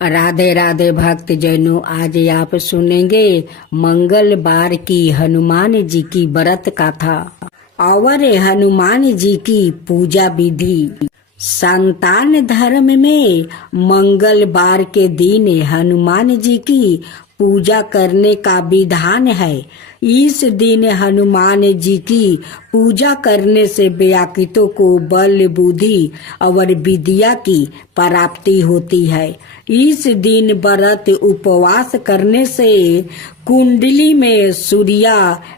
राधे राधे भक्त जनों, आज आप सुनेंगे मंगलवार की हनुमान जी की व्रत कथा और हनुमान जी की पूजा विधि। संतान धर्म में मंगलवार के दिन हनुमान जी की पूजा करने का विधान है। इस दिन हनुमान जी की पूजा करने से व्याकृतों को बल बुद्धि और विद्या की प्राप्ति होती है। इस दिन व्रत उपवास करने से कुंडली में सूर्य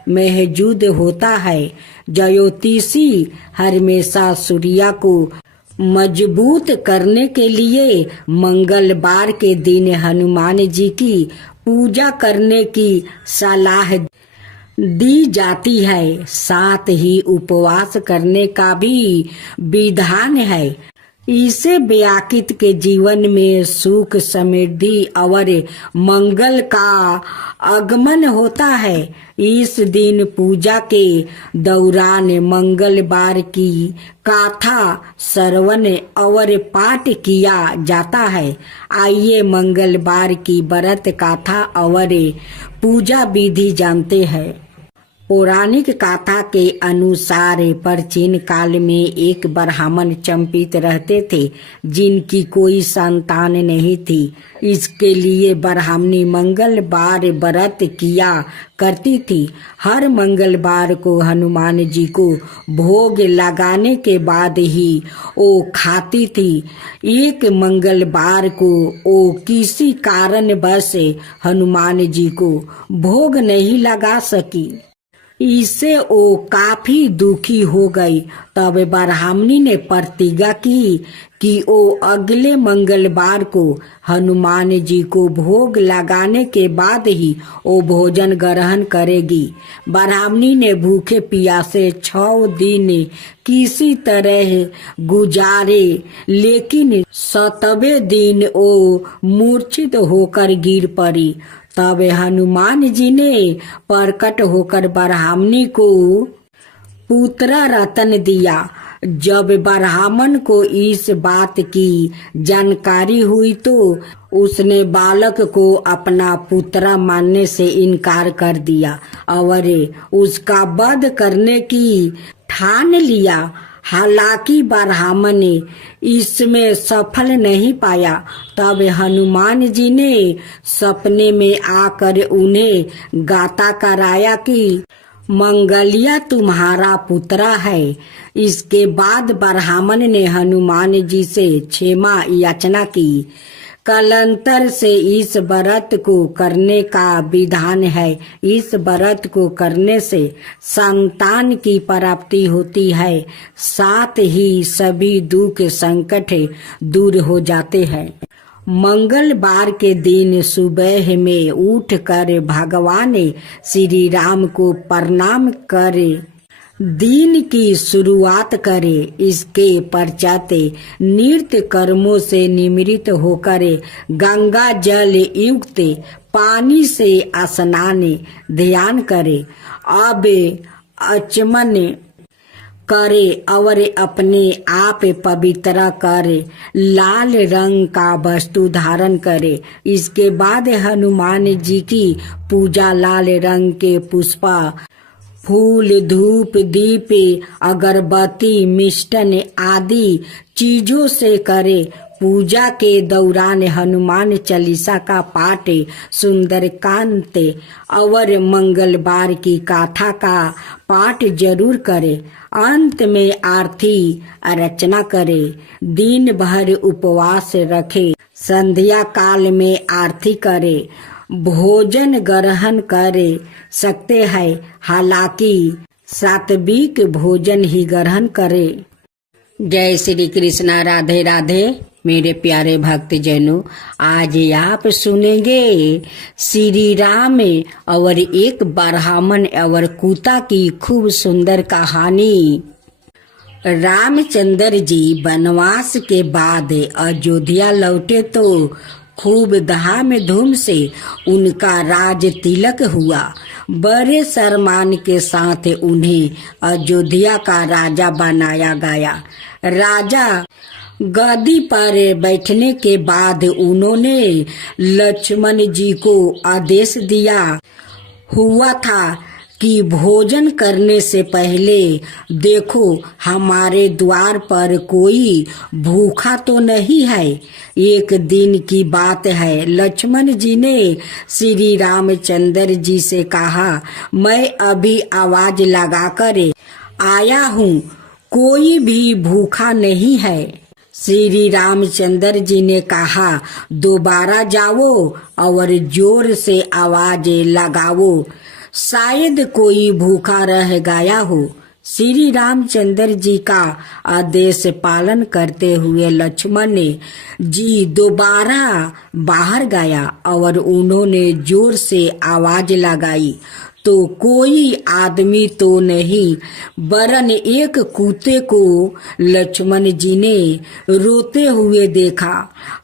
मौजूद होता है। ज्योतिषी हमेशा सूर्य को मजबूत करने के लिए मंगलवार के दिन हनुमान जी की पूजा करने की सलाह दी जाती है। साथ ही उपवास करने का भी विधान है। इससे व्याकृत के जीवन में सुख समृद्धि और मंगल का आगमन होता है। इस दिन पूजा के दौरान मंगलवार की कथा श्रवण और पाठ किया जाता है। आइए मंगलवार की व्रत कथा और पूजा विधि जानते हैं। पौराणिक कथा के अनुसार प्राचीन काल में एक ब्राह्मण चंपित रहते थे, जिनकी कोई संतान नहीं थी। इसके लिए ब्राह्मणी मंगलवार व्रत किया करती थी। हर मंगलवार को हनुमान जी को भोग लगाने के बाद ही वो खाती थी। एक मंगलवार को वो किसी कारणवश हनुमान जी को भोग नहीं लगा सकी। इससे वो काफी दुखी हो गई। तब ब्राह्मणी ने प्रतिज्ञा की कि वो अगले मंगलवार को हनुमान जी को भोग लगाने के बाद ही वो भोजन ग्रहण करेगी। ब्राह्मणी ने भूखे प्यासे 6 दिन किसी तरह गुजारे, लेकिन 7वें दिन वो मूर्छित होकर गिर पड़ी। तब हनुमान जी ने प्रकट होकर ब्राह्मणी को पुत्र रत्न दिया। जब ब्राह्मण को इस बात की जानकारी हुई तो उसने बालक को अपना पुत्र मानने से इनकार कर दिया और उसका वध करने की ठान लिया। हालांकि ब्राह्मण ने इसमें सफल नहीं पाया। तब हनुमान जी ने सपने में आकर उन्हें गाता कराया कि मंगलिया तुम्हारा पुत्र है। इसके बाद ब्राह्मण ने हनुमान जी से क्षमा याचना की। कालांतर से इस व्रत को करने का विधान है। इस व्रत को करने से संतान की प्राप्ति होती है। साथ ही सभी दुख संकट दूर हो जाते हैं। मंगलवार के दिन सुबह में उठकर भगवान श्री राम को प्रणाम करे दिन की शुरुआत करे। इसके पश्चात नृत्य कर्मों से निवृत्त होकर गंगा जल युक्त पानी से स्नान ध्यान करे। अब आचमन करे और अपने आप पवित्र करे। लाल रंग का वस्त्र धारण करे। इसके बाद हनुमान जी की पूजा लाल रंग के पुष्प, फूल, धूप, दीप, अगरबत्ती, मिष्टन आदि चीजों से करे। पूजा के दौरान हनुमान चालीसा का पाठ, सुंदरकांड और मंगलवार की कथा का पाठ जरूर करे। अंत में आरती अर्चना करे। दिन भर उपवास रखे। संध्या काल में आरती करे। भोजन ग्रहण करे सकते हैं, हालांकि सात्विक भोजन ही ग्रहण करे। जय श्री कृष्णा। राधे राधे मेरे प्यारे भक्त जनों, आज आप सुनेंगे श्री राम और एक ब्राह्मण और कुत्ता की खूब सुंदर कहानी। रामचंद्र जी वनवास के बाद अयोध्या लौटे तो खूब धाम धूम से उनका राज तिलक हुआ। बड़े सम्मान के साथ उन्हें अयोध्या का राजा बनाया गया। राजा गद्दी पर बैठने के बाद उन्होंने लक्ष्मण जी को आदेश दिया हुआ था कि भोजन करने से पहले देखो हमारे द्वार पर कोई भूखा तो नहीं है। एक दिन की बात है, लक्ष्मण जी ने श्री रामचंद्र जी से कहा, मैं अभी आवाज लगाकर आया हूँ, कोई भी भूखा नहीं है। श्री रामचंद्र जी ने कहा, दोबारा जाओ और जोर से आवाज लगाओ, शायद कोई भूखा रह गया हो। श्री रामचंद्र जी का आदेश पालन करते हुए लक्ष्मण जी दोबारा बाहर गया और उन्होंने जोर से आवाज लगाई तो कोई आदमी तो नहीं, वरन एक कुत्ते को लक्ष्मण जी ने रोते हुए देखा।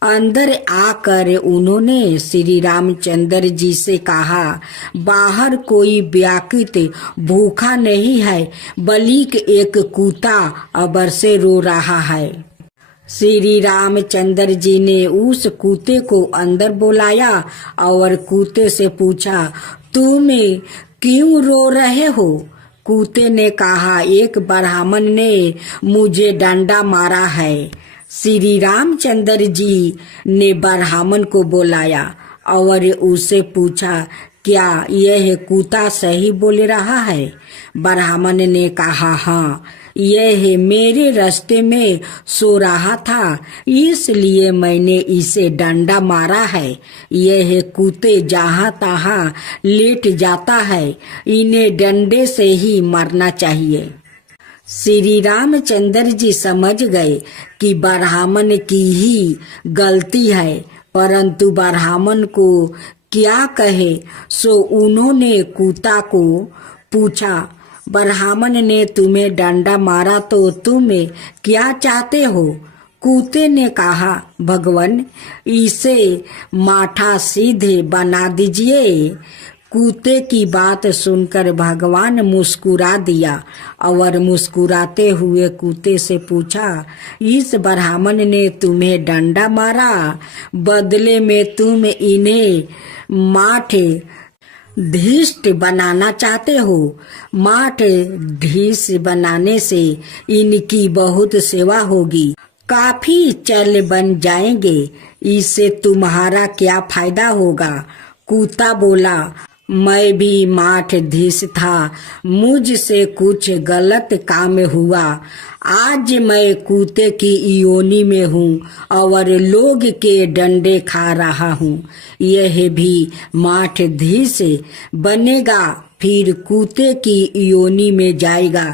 अंदर आकर उन्होंने श्री रामचंद्र जी से कहा, बाहर कोई व्याकुत भूखा नहीं है, बल्कि एक कुत्ता अबर से रो रहा है। श्री रामचंद्र जी ने उस कुत्ते को अंदर बुलाया और कुत्ते से पूछा, तुम क्यों रो रहे हो? कुत्ते ने कहा, एक ब्राह्मण ने मुझे डंडा मारा है। श्री रामचंद्र जी ने ब्राह्मण को बुलाया और उससे पूछा, क्या यह कुत्ता सही बोल रहा है? ब्राह्मण ने कहा, हाँ, यह मेरे रास्ते में सो रहा था, इसलिए मैंने इसे डंडा मारा है। यह कुत्ते जहाँ तहाँ लेट जाता है, इन्हें डंडे से ही मारना चाहिए। श्री रामचंद्र जी समझ गए कि ब्राह्मण की ही गलती है, परंतु ब्राह्मण को क्या कहे, सो उन्होंने कुत्ता को पूछा, ब्राह्मण ने तुम्हें डंडा मारा तो तुम क्या चाहते हो? कुत्ते ने कहा, भगवान, इसे माथा सीधे बना दीजिए। कुत्ते की बात सुनकर भगवान मुस्कुरा दिया और मुस्कुराते हुए कुत्ते से पूछा, इस ब्राह्मण ने तुम्हें डंडा मारा, बदले में तुम इन्हें माठ धीष्ट बनाना चाहते हो। माठ धीस बनाने से इनकी बहुत सेवा होगी, काफी चल बन जाएंगे, इससे तुम्हारा क्या फायदा होगा? कुत्ता बोला, मैं भी माठ धीस था, मुझसे कुछ गलत काम हुआ, आज मैं कुत्ते की योनि में हूँ और लोग के डंडे खा रहा हूँ। यह भी माठ धीस बनेगा, फिर कुत्ते की योनि में जाएगा,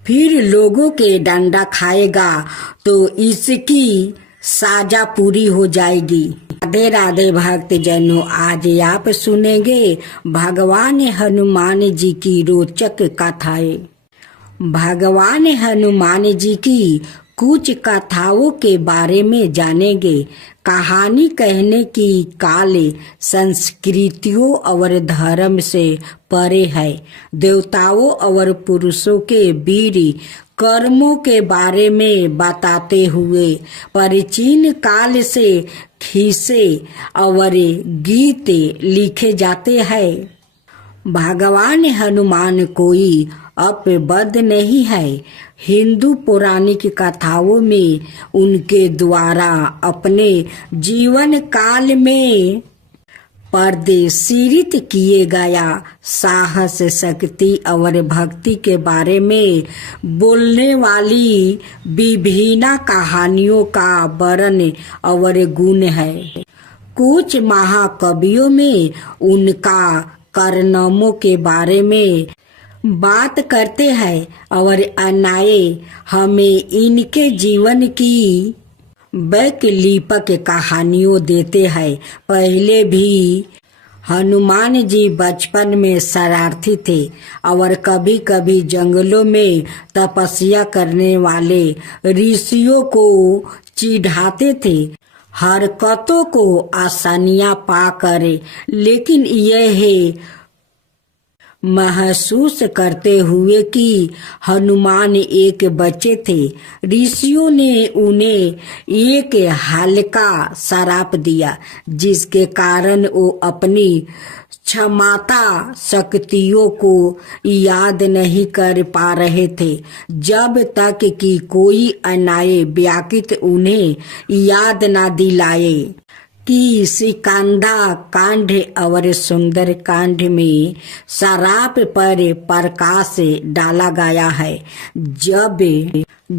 फिर लोगों के डंडा खाएगा तो इसकी साजा पूरी हो जाएगी। राधे राधे भक्त जनों, आज आप सुनेंगे भगवान हनुमान जी की रोचक कथाएं। भगवान हनुमान जी की कुछ कथाओं के बारे में जानेंगे। कहानी कहने की काल संस्कृतियों और धर्म से परे है। देवताओं और पुरुषों के वीर कर्मों के बारे में बताते हुए प्राचीन काल से खिस्से और गीत लिखे जाते हैं। भगवान हनुमान कोई अपबद नहीं है। हिंदू पौराणिक कथाओं में उनके द्वारा अपने जीवन काल में प्रदर्शित किए गया साहस, शक्ति और भक्ति के बारे में बोलने वाली विभिन्न कहानियों का वर्णन और गुण है। कुछ महाकवियों में उनका कारनामों के बारे में बात करते हैं और अन्य हमें इनके जीवन की वैकल्पिक कहानियों देते हैं। पहले भी हनुमान जी बचपन में शरारती थे और कभी कभी जंगलों में तपस्या करने वाले ऋषियों को चिढ़ाते थे, हरकतों को आसानियां पाकर। लेकिन यह महसूस करते हुए कि हनुमान एक बच्चे थे, ऋषियों ने उन्हें एक हल्का श्राप दिया, जिसके कारण वो अपनी क्षमता शक्तियों को याद नहीं कर पा रहे थे, जब तक कि कोई अन्याय व्याकृत उन्हें याद न दिलाए कि सिकंदा कांड और सुंदर कांड में शराब पर प्रकाश डाला गया है। जब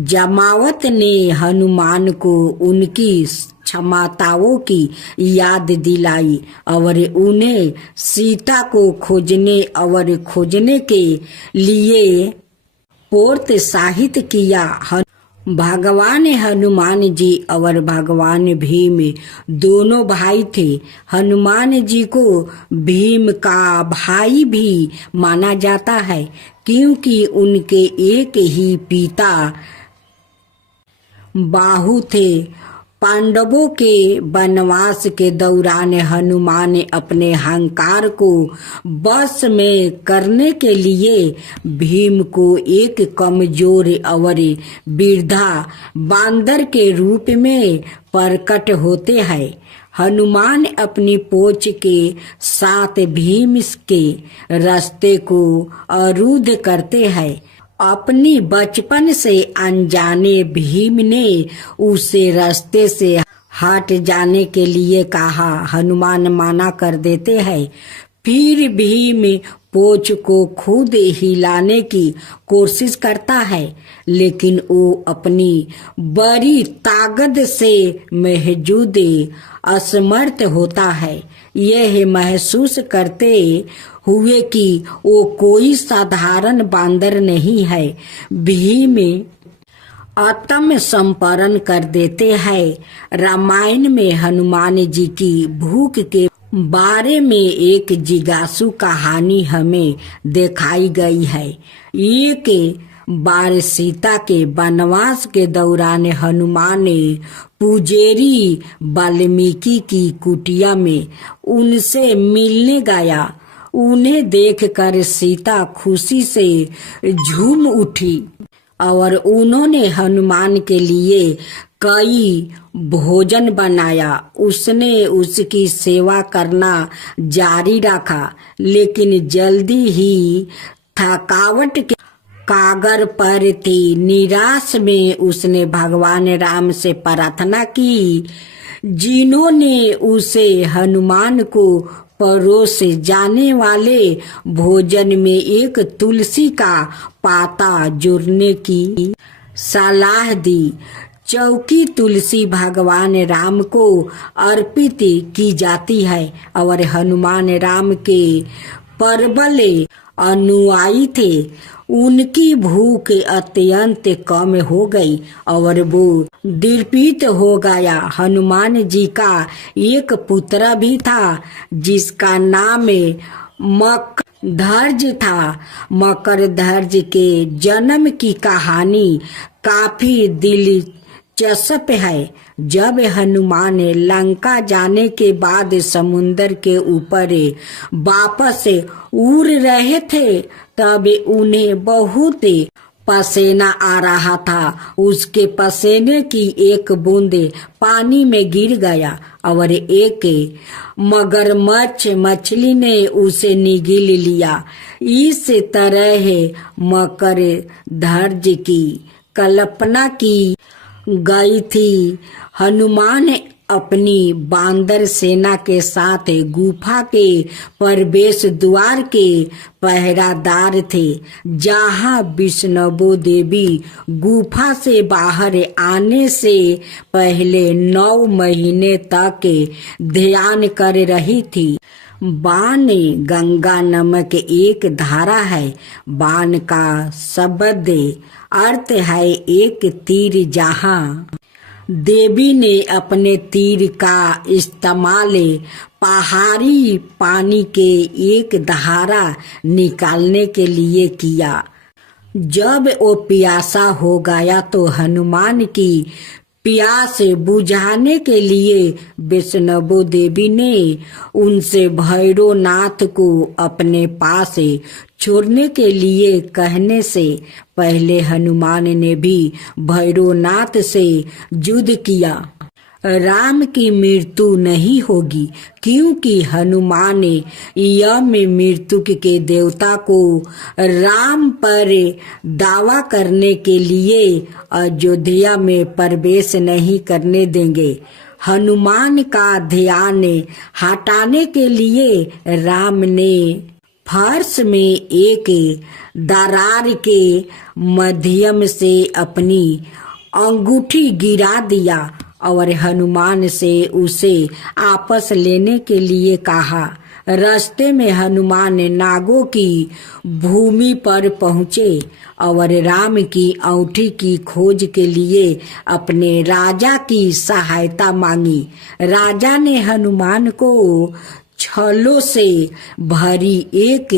जमावत ने हनुमान को उनकी क्षमताओं की याद दिलाई और उन्हें सीता को खोजने के लिए प्रोत्साहित किया। भगवान हनुमान जी और भगवान भीम दोनों भाई थे। हनुमान जी को भीम का भाई भी माना जाता है, क्योंकि उनके एक ही पिता बाहु थे। पांडवों के वनवास के दौरान हनुमान ने अपने अहंकार को बस में करने के लिए भीम को एक कमजोर और वृद्धा बांदर के रूप में प्रकट होते हैं। हनुमान अपनी पूंछ के साथ भीम के रास्ते को अवरुद्ध करते हैं। अपनी बचपन से अनजाने भीम ने उसे रास्ते से हट जाने के लिए कहा। हनुमान मना कर देते हैं। फिर भीम पूंछ को खुद हिलाने की कोशिश करता है, लेकिन वो अपनी बड़ी ताकत से महजूद असमर्थ होता है। यह महसूस करते हुए कि वो कोई साधारण बांदर नहीं है, भीम आत्म समर्पण कर देते हैं। रामायण में हनुमान जी की भूख के बारे में एक जिज्ञासु कहानी हमें दिखाई गई है। एक बार सीता के वनवास के दौरान हनुमान ने पुजारी वाल्मीकि की कुटिया में उनसे मिलने गया। उन्हें देखकर सीता खुशी से झूम उठी और उन्होंने हनुमान के लिए कई भोजन बनाया। उसने उसकी सेवा करना जारी रखा, लेकिन जल्दी ही थकावट के कागर पर थी। निराश में उसने भगवान राम से प्रार्थना की, जिन्होंने उसे हनुमान को परोसे जाने वाले भोजन में एक तुलसी का पाता जोड़ने की सलाह दी। चौकी तुलसी भगवान राम को अर्पित की जाती है और हनुमान राम के प्रबल अनुयायी थे। उनकी भूख अत्यंत कम हो गई और वो दीर्पित हो गया। हनुमान जी का एक पुत्र भी था, जिसका नाम मकरध्वज था। मकरध्वज के जन्म की कहानी काफी दिलचस्प है। जब हनुमान लंका जाने के बाद समुद्र के ऊपर वापस उड़ रहे थे, तब उन्हें बहुत पसीना आ रहा था। उसके पसीने की एक बूंद पानी में गिर गया और एक मगरमच्छ मछली ने उसे निगल लिया। इस तरह मकरध्वज की कल्पना की गई थी। हनुमान अपनी बांदर सेना के साथ गुफा के प्रवेश द्वार के पहरादार थे, जहां विष्णु देवी गुफा से बाहर आने से पहले 9 महीने तक ध्यान कर रही थी। बाण गंगा नामक एक धारा है। बाण का शब्द अर्थ है एक तीर। जहां देवी ने अपने तीर का इस्तेमाल पहाड़ी पानी के एक धारा निकालने के लिए किया। जब वो प्यासा हो गया तो हनुमान की प्यास बुझाने के लिए विष्णु देवी ने उनसे भैरवनाथ को अपने पास छोड़ने के लिए कहने से पहले हनुमान ने भी भैरवनाथ से युद्ध किया। राम की मृत्यु नहीं होगी, क्योंकि हनुमान यम मृत्यु के देवता को राम पर दावा करने के लिए अयोध्या में प्रवेश नहीं करने देंगे। हनुमान का ध्यान हटाने के लिए राम ने फर्श में एक दरार के माध्यम से अपनी अंगूठी गिरा दिया और हनुमान से उसे आपस लेने के लिए कहा। रास्ते में हनुमान नागों की भूमि पर पहुँचे और राम की अंगूठी की खोज के लिए अपने राजा की सहायता मांगी। राजा ने हनुमान को छलों से भरी एक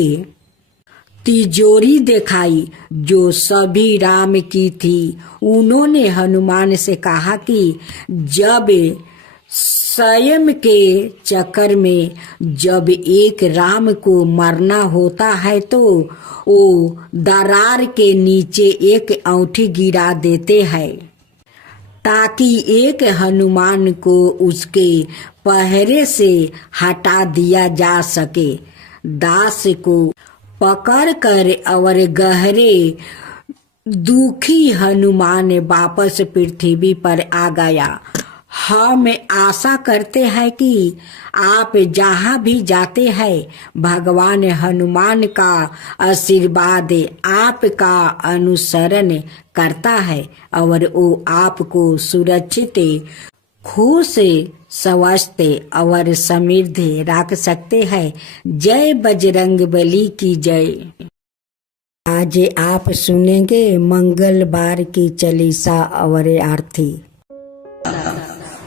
तिजोरी दिखाई जो सभी राम की थी। उन्होंने हनुमान से कहा कि जब स्वयं के चक्कर में जब एक राम को मरना होता है तो वो दरार के नीचे एक अंगूठी गिरा देते हैं ताकि एक हनुमान को उसके पहरे से हटा दिया जा सके। दास को पकड़कर और गहरे दुखी हनुमान वापस पृथ्वी पर आ गया। हम आशा करते हैं कि आप जहाँ भी जाते हैं भगवान हनुमान का आशीर्वाद आपका अनुसरण करता है और वो आपको सुरक्षित, खुश, स्वस्थ और समृद्ध रख सकते हैं। जय बजरंगबली की जय। आज आप सुनेंगे मंगलवार की चालीसा और आरती।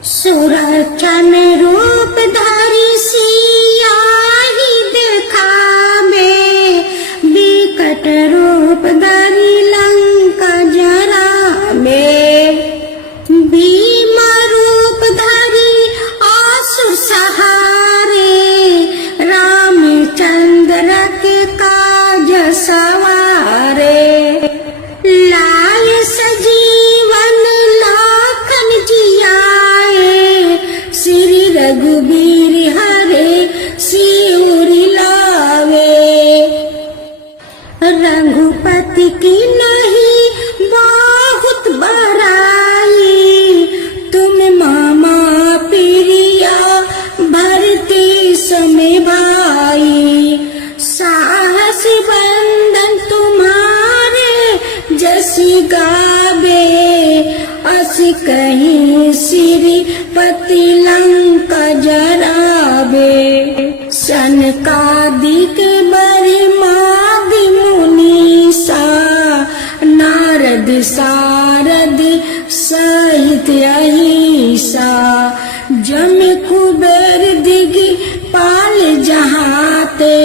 सुरक्षा में रूप धारी सिया ही दिखावे, विकट रूप धारी लंका जरावे। भीम रूप धारी आसुर सहारे, रामचंद्र के काज सवारे। लाय सजीवन लाखन जियाए, श्री रघुबीर हरे सिर लावे। रघुपति की नहीं बहुत बड़ाई, तुम मामा प्रिया भरते समय भाई। साहस बंदन तुम्हारे जसी गावे, अस कहीं श्रीपति लंका जरावे। सनकादिक बरिमादि मुनीसा, नारद सारद सहित अहिसा। जम कुबेर दिग पाल जहाते,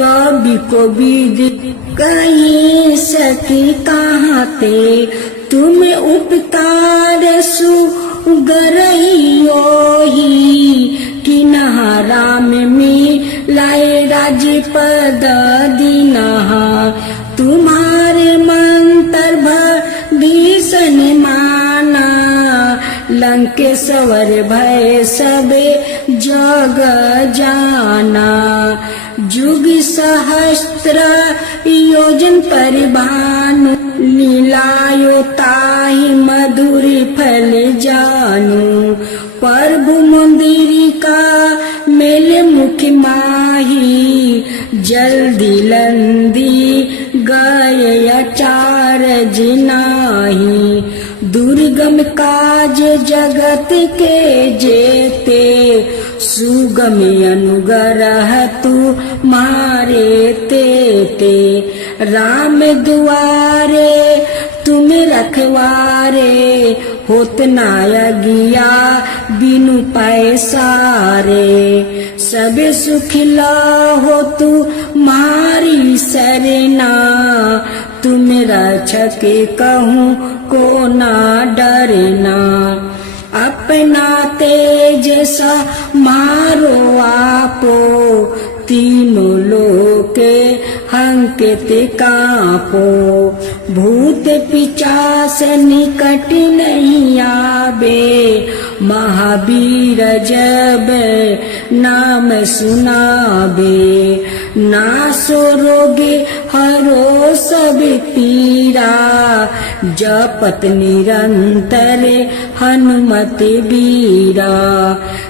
कवि कोविद कहीं सकी कहाते। तुम उपकार सुगरहियो ही, कि नहा राम में लाए राजपद दीनहा। तुम्हारे मंत्र भीषण माना, लंकेश्वर भय सबे जग जाना। जुग सहस्त्र योजन परिभानु, लीलायो ताहि मधुर फल जानू। प्रभु मंदिर का मेल मुख माही, जल्दी लंदी गए अचारज नाही। दुर्गम काज जगत के जेते, सुगम अनुग्रह तू मारे तेते। राम दुआरे तुम रखवारे, होत ना अगिया बिनु पैसारे। सब सुख हो तू मारी सरना, तुम रक्षक कहूँ को ना डरना। अपना तेज सा मारो आपो, तीनों लोके हंग संकेत कापो, भूत पिचास निकट नहीं आवे, महावीर जब नाम सुनावे, नासो रोगे हरो सब पीरा, जपत निरंतर हनुमत बीरा,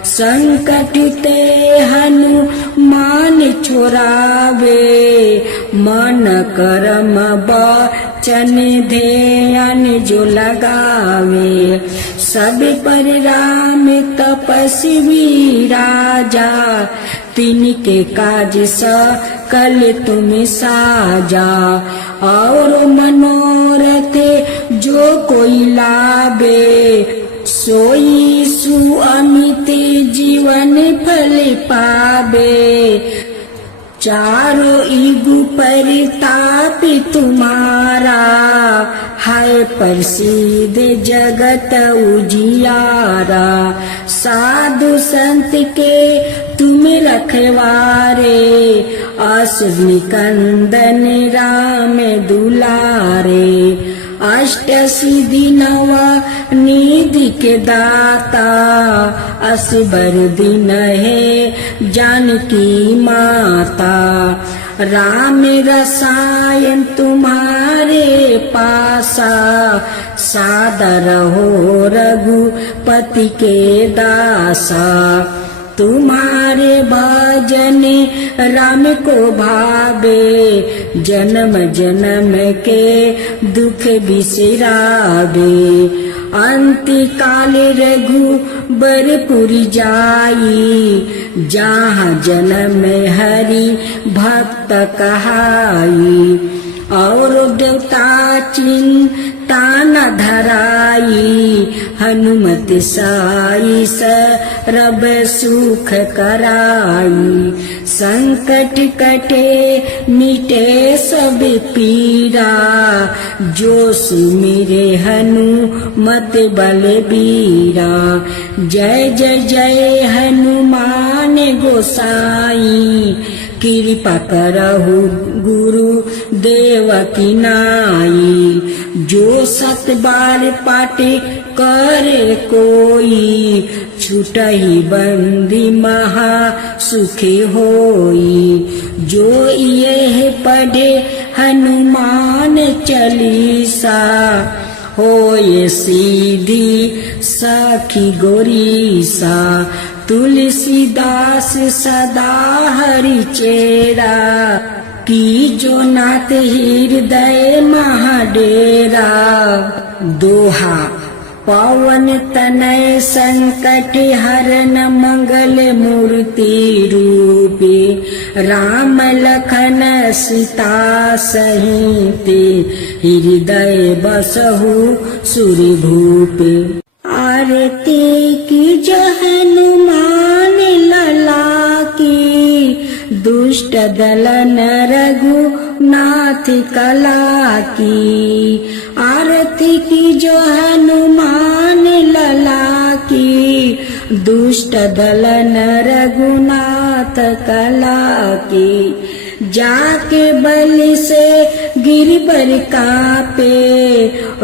संकट ते हनुमान छोरावे, मन कर्म वचन ध्यान जो लगावे, सब पर राम तपस्वी राजा, तिनके काज सकल तुम साजा, और मनोरथ जो कोई लावे, सोई सुअमित जीवन फल पावे, चारों युग परिताप तुम्हारा, है प्रसिद्ध जगत उजियारा, साधु संत के तुम रखवारे, अश्विनी कंदन राम दुलारे, अष्ट सिद्धि नवा निधि के दाता, असबर दिन है जानकी माता, राम रसायन तुम्हारे पासा, सादर हो रघुपति के दासा, तुम्हारे भजन राम को भावे, जन्म जन्म के दुख बिसरावे, अंति काल रघुबरपुरी जाई, जहाँ जन्म हरि भक्त कहाई, और देवता चिंता न धराई, हनुमत साई सरब सुख कराई, संकट कटे मिटे सब पीरा, जो सुमिरे हनुमत बलबीरा, जय जय जय हनुमान गोसाई, कृपा करहु गुरु देव की नाई, जो सत बार पाटे करे कोई, छुटहि बंदी महा सुखी होई, जो ये पढ़े हनुमान चालीसा, होए सीधी सखी गोरीसा, तुलसीदास सदा हरि चेरा, की जो नाथ हृदय महाडेरा, दोहा पवन तनय संकट हरन मंगल मूर्ति रूपे, राम लखन सीता सहिते, हृदय बसहु सुरि भूपे, आरती की जो हनुमान लला की, दुष्ट दलन रघुनाथ कला की, आरती की जो हनुमान लला की, दुष्ट दलन रघुनाथ कला की, जाके बल से गिर पर कापे,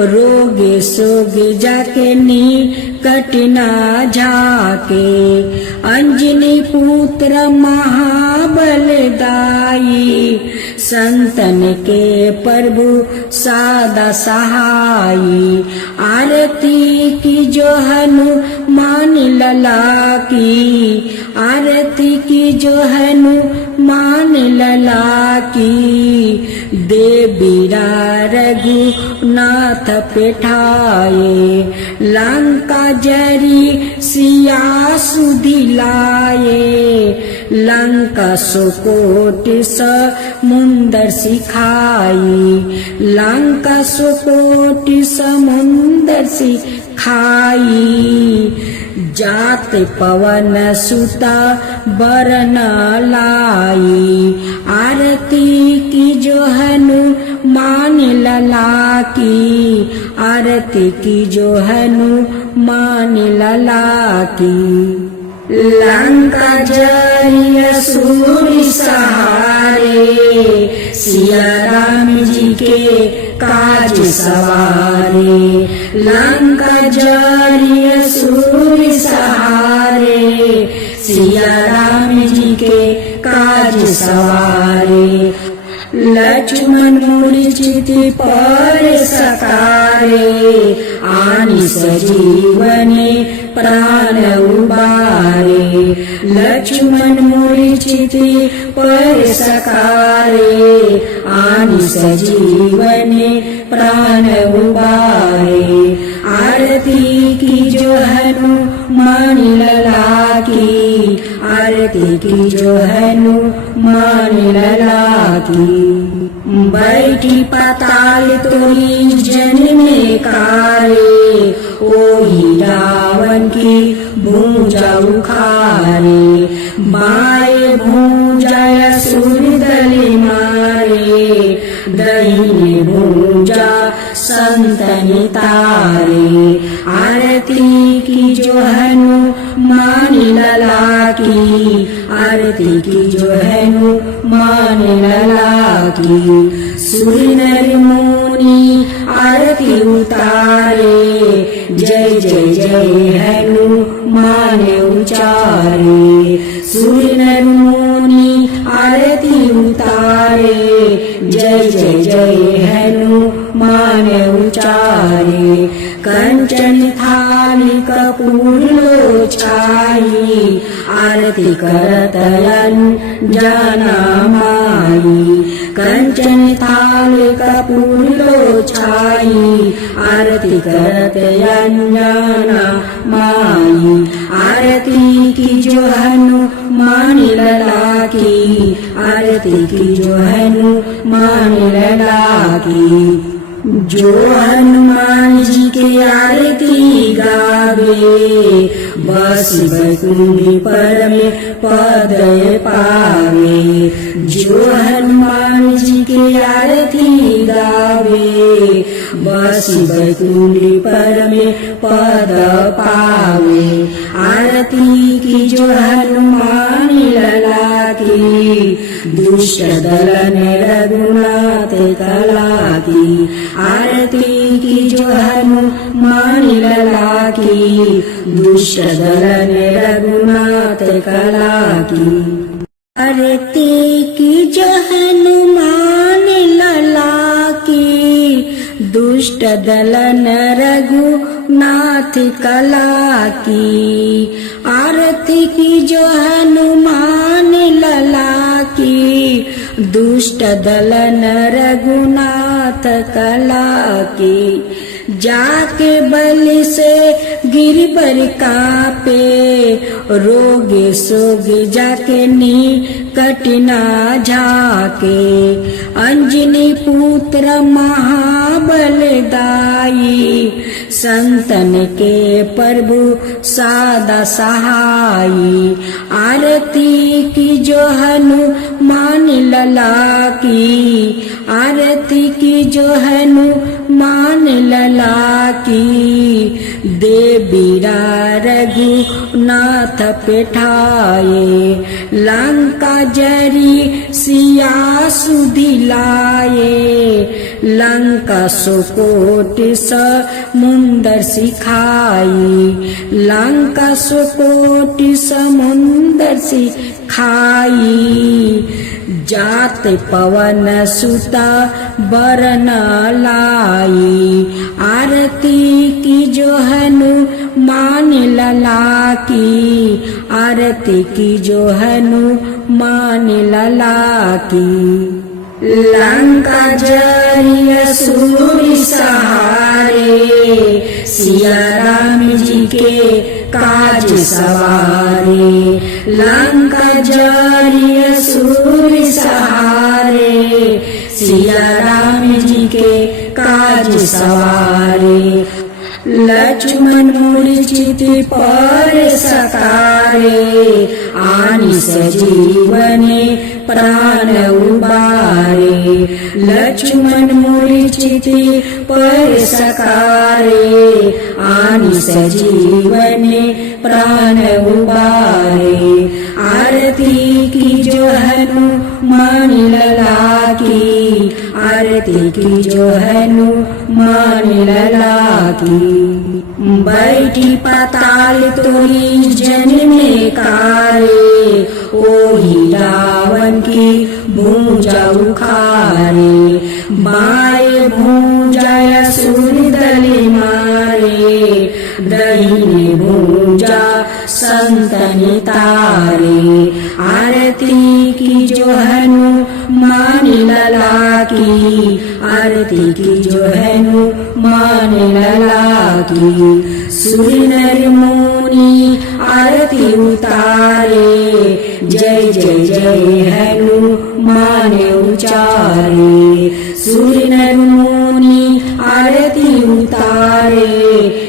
रोगे सोगे जाके निकट ना जाके, अंजनी पुत्र महाबलदाई, संतन के प्रभु सादा सहाई, आरती की जो हनुमान लला की, आरती की जो हनुमान लला की, देवीरा रघुनाथ पेठाए, लंका जरी सिया सुधि लाए, लंका सुकोट समुंदर सिखाई, लंका सुकोट समुंदर सिखाई, जात पवन सुता बरन लाई, आरती की जो हनुमान लला की, आरती की जो हनुमान लला की। लंका जरी असुर सहारे, सिया राम जी के काज सवारे। लंका जरी असुर सहारे, सिया राम जी के काज सवारे। लक्ष्मण मूर्छित पर सकारे, आनि सजीवने प्राण उबारे। लक्ष्मण मूर्छित पर सकारे, आनि सजीवने प्राण उबारे। आरती की जो हनुमान लला की, आरती की जो हनुमान लला की। बैठी पाताल तोरी जन्मे कारे, ओही रावण की भूजा उखारे। बाएं भूजा असुर दल मारे, दाहिने भूजा संतन तारे। आरती की जो हनुमान लला की, आरती की जो हनुमान लला की। सुर नर मुनि आरती उतारे, जय जय जय हनुमान उचारे। सुर नर मुनि आरती उतारे, जय जय जय हनुमान उचारे। कंचन थाली कपूर लो छाई, आरती करत अंजना माई। कंचन थाली कपूर लो छाई, आरती करत अंजना माई। आरती की जो हनुमान लला की, आरती की जो हनुमान लला की। जो हनुमान जी के आरती गावे, बस बैकुंठी परम पद पावे। जो हनुमान जी के आरती गावे, बस बैकुंठी परम पद पावे। आरती की जो हनुमान लला की, दुष्ट दलन रघुनाथ कला की। आरती की जो हनुमान लला की, दुष्ट दलन रघुनाथ कला की। आरती की जो हनुमान लला की, दुष्ट दलन रघुनाथ कला की। आरती की जो हनुमान लला की, दुष्ट दलन रघुनाथ कला की। जाके बलि से गिरबर कापे, रोगे सोगे जाके निकट ना झाके। अंजनी पुत्र महाबलदाई, संतन के प्रभु सादा सहाई। आरती की जो हनुमान लला की, आरती की जो हनुमान लला की। देवीरा रघुनाथ पेठाए, लंका जरी सिया सुधिलाए। लंका सुकोट समुंदर सिखाई, लंका सुकोट समुंदर सिखाई। जात पवन सुता बरन लाई, आरती की जो हनुमान लला की। आरती की जो हनुमान लला की। लंका जरी असुर सहारे, सिया राम जी के काज सवारे। लंका जरी असुर सहारे, सिया राम जी के काज सवारे। लक्ष्मण मूर्छित पर सकारे, आनि सजीवने प्राण उबारे। लक्ष्मण मूर्छित पर सकारे, आनि हनुमान सजीवन प्राण उबारे। आरती की जो हनुमान लला की, आरती की जो हनुमान लला की। बैठी पाताल तोरी जन्मे कारे, ओही रावण की भूजा उखारे। बाएं भूजा असुर दल मारे, दाहिने भूजा संतन तारे। आरती की जो हनुमान लला की, आरती की जो हनुमान लला की। सुर नर मुनि आरती उतारे, जय जय जय हनुमान उचारे। सुर नर मुनि आरती उतारे,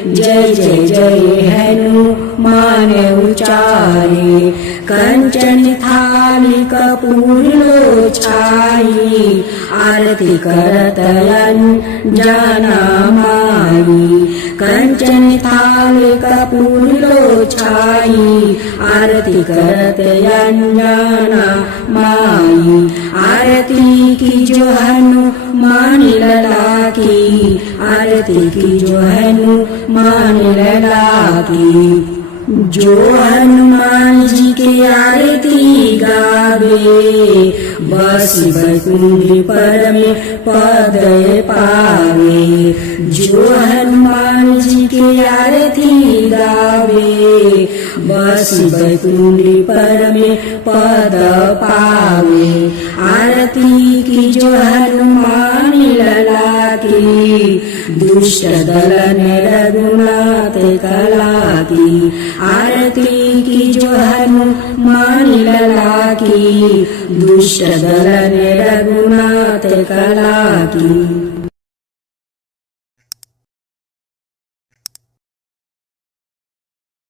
जय जय जय हनुमान उचारे। कंचन थाली कपूर लो छाई, आरती करत अंजना माई। कंचन थाली कपूर लो छाई, आरती करत अंजना माई। आरती की जो हनुमान लला की, आरती की जो हनुमान लला की। जो हनुमान जी के आरती गावे, बस बैकुंठ पर में पद पावे। जो हनुमान जी के आरती गावे, बस बैकुंठ पर में पद पावे। आरती की जो हनुमान लला की, दुष्ट दलन रघुनाथ कला की। आरती की जो हनुमान लला की, दुष्ट दलन रघुनाथ कला की।